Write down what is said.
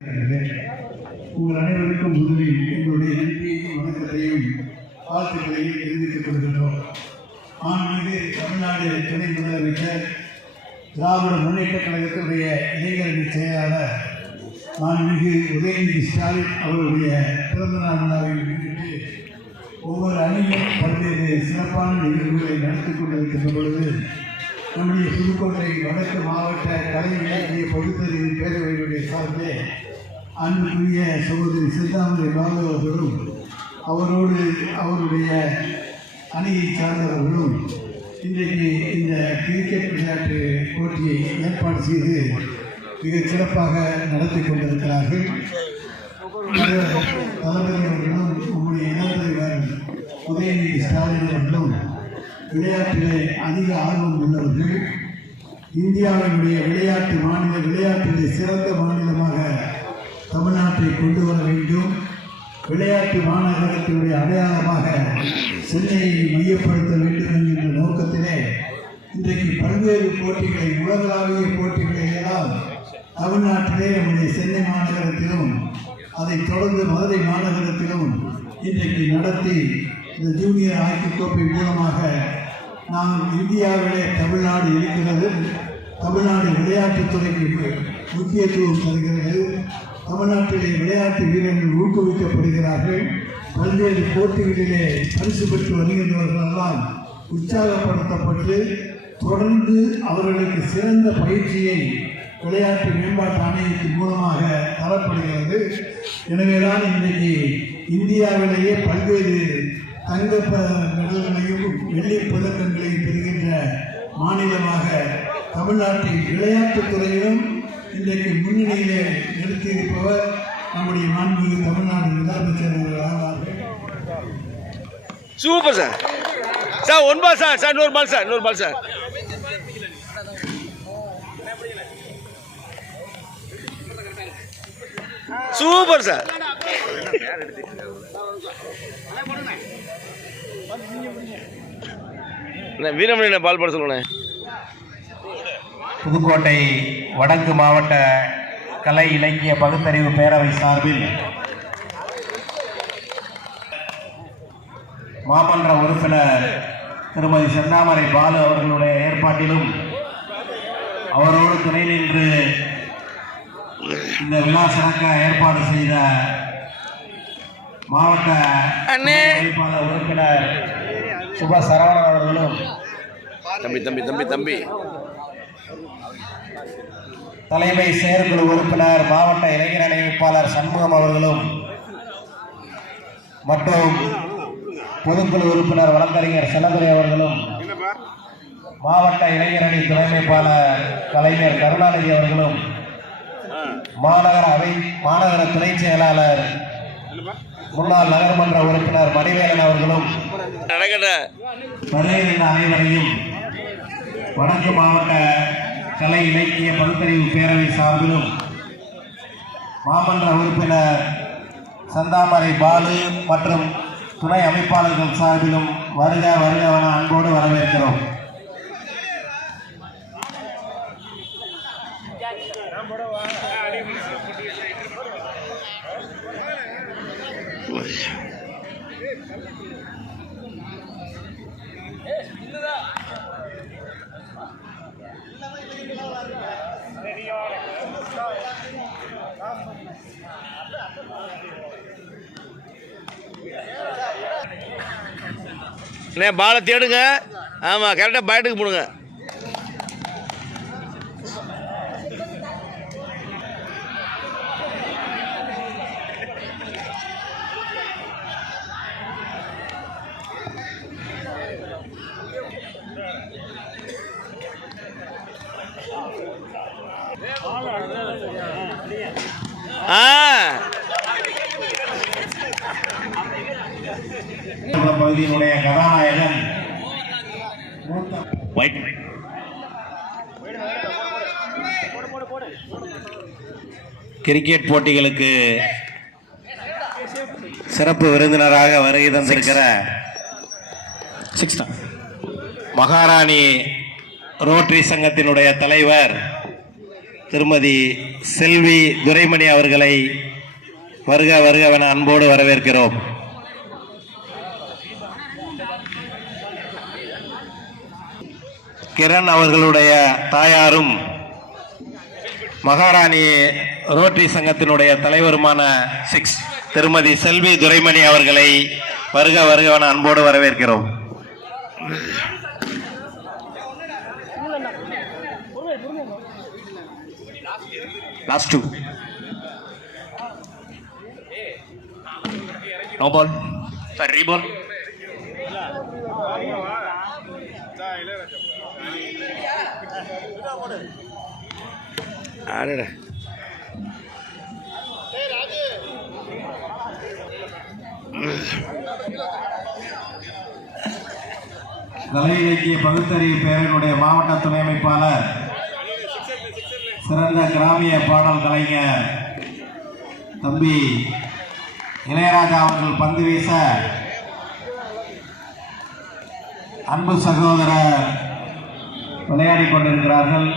உங்கள் அனைவருக்கும் முதலில் எங்களுடைய நன்றியையும் வணக்கத்தையும் வாழ்த்துக்களையும் தெரிவித்துக் கொள்கின்றோம். மாண்புமிகு தமிழ்நாடு துணை முதலமைச்சர் திராவிட முன்னேற்றக் கழகத்தினுடைய இளைஞரணி செயலாளர் மாண்புமிகு உதயநிதி ஸ்டாலின் அவருடைய பிறந்தநாள் விழாவை முன்னிட்டு ஒவ்வொரு அணியும் பல்வேறு சிறப்பான நிகழ்வுகளை நடத்தி கொண்டிருக்கின்ற பொழுது நம்முடைய புதுக்கோட்டை வடக்கு மாவட்ட கலை இலக்கிய பகுத்தறிவு பேரவையுடைய சார்பிலே அன்புக்குரிய சகோதரி சிந்தாமரை பாலு அவர்களும் அவரோடு அவருடைய அணியை சார்ந்தவர்களும் இன்றைக்கு இந்த கிரிக்கெட் விளையாட்டு போட்டியை ஏற்பாடு செய்து மிகச் சிறப்பாக நடத்தி கொண்டிருக்கிறார்கள். தளபதி அவர்களும் நம்முடைய இனத்தலைவர் உதயநிதி ஸ்டாலின் அவர்களும் விளையாட்டிலே அதிக ஆர்வம் உள்ளவர்கள். இந்தியாவினுடைய விளையாட்டிலே சிறந்த மாநிலமாக தமிழ்நாட்டை கொண்டு வர வேண்டும். விளையாட்டு மாநகரத்தினுடைய அடையாளமாக சென்னையை மையப்படுத்த வேண்டும் என்கின்ற நோக்கத்திலே இன்றைக்கு பல்வேறு போட்டிகளை, உலகளாவிய போட்டிகளை எல்லாம் தமிழ்நாட்டிலே நம்முடைய சென்னை மாநகரத்திலும் அதைத் தொடர்ந்து மதுரை மாநகரத்திலும் இன்றைக்கு நடத்தி இந்த ஜூனியர் ஹாக்கி கோப்பை மூலமாக நாம் இந்தியாவிலே தமிழ்நாடு இருக்கிறது. தமிழ்நாடு விளையாட்டுத்துறைக்கு முக்கியத்துவம் தருகிறது. தமிழ்நாட்டிலே விளையாட்டு வீரர்கள் ஊக்குவிக்கப்படுகிறார்கள். பல்வேறு போட்டிகளிலே பரிசு பெற்று வருகின்றவர்களெல்லாம் உற்சாகப்படுத்தப்பட்டு தொடர்ந்து அவர்களுக்கு சிறந்த பயிற்சியை விளையாட்டு மேம்பாட்டு ஆணையத்தின் மூலமாக தரப்படுகிறது. எனவேதான் இன்றைக்கு இந்தியாவிலேயே பல்வேறு தங்க மெடல்களையும் வெள்ளி பதக்கங்களையும் பெறுகின்ற மாநிலமாக தமிழ்நாட்டின் விளையாட்டுத்துறையிலும் இன்றைக்கு முன்னணியிலே நிறுத்தியிருப்பவர் நம்முடைய மாண்புமிகு தமிழ்நாடு முதலமைச்சர் ஆவார்கள். Super sir. Sir one ball sir. Sir நூறு பால் சார். நூறு ball sir. Super sir. Veeramani ball போட சொல்லுங்க. புதுக்கோட்டை வடக்கு மாவட்ட கலை இலக்கிய பகுத்தறிவு பேரவை சார்பில் மாமன்ற உறுப்பினர் திருமதி செந்தாமரை பாலு அவர்களுடைய ஏற்பாட்டிலும் அவரோடு துணை நின்று இந்த விழா சிறக்க ஏற்பாடு செய்த மாவட்ட அமைப்பாளர் உறுப்பினர் சுப சரவணன் அவர்களும் தம்பி தலைமை செயற்குழு உறுப்பினர் மாவட்ட இளைஞர் அமைப்பாளர் சண்முகம் அவர்களும் மற்றும் பொதுக்குழு உறுப்பினர் வழக்கறிஞர் செல்லதுரை அவர்களும் மாவட்ட இளைஞரணி துணை அமைப்பாளர் கலைஞர் கருணாநிதி அவர்களும் மாநகர துணை செயலாளர் முன்னாள் நகர்மன்ற உறுப்பினர் மணிவேலன் அவர்களும் வருகின்ற அனைவரையும் வடக்கு மாவட்ட கலை இலக்கிய பகுத்தறிவு பேரவை சார்பிலும் மாமன்ற உறுப்பினர் செந்தாமரை பாலு மற்றும் துணை அமைப்பாளர்கள் சார்பிலும் வருக வருகவன அன்போடு வரவேற்கிறோம். பாலை தேடுங்க. ஆமாம், கரெக்டாக பேட்டுக்கு போடுங்க. பகுதியினுடைய கதாநாயகன் கிரிக்கெட் போட்டிகளுக்கு சிறப்பு விருந்தினராக வருகை தந்திருக்கிற மகாராணி ரோட்டரி சங்கத்தினுடைய தலைவர் திருமதி செல்வி துரைமணி அவர்களை வருக வருகவென அன்போடு வரவேற்கிறோம். கிரண் அவர்களுடைய தாயாரும் மகாராணி ரோட்டரி சங்கத்தினுடைய தலைவருமான திருமதி செல்வி துரைமணி அவர்களை வருக வருகவென அன்போடு வரவேற்கிறோம். லாஸ்ட் 2 நோ பால் சார் ரீபால் ஆடுடா கலை இலக்கிய பகுத்தறிவு பேரனுடைய மாவட்ட துணை அமைப்பாளர் சிறந்த கிராமிய பாடல் கலைஞர் தம்பி இளையராஜா அவர்கள் பந்து வீச அன்பு சகோதரர் விளையாடிக் கொண்டிருக்கிறார்கள்.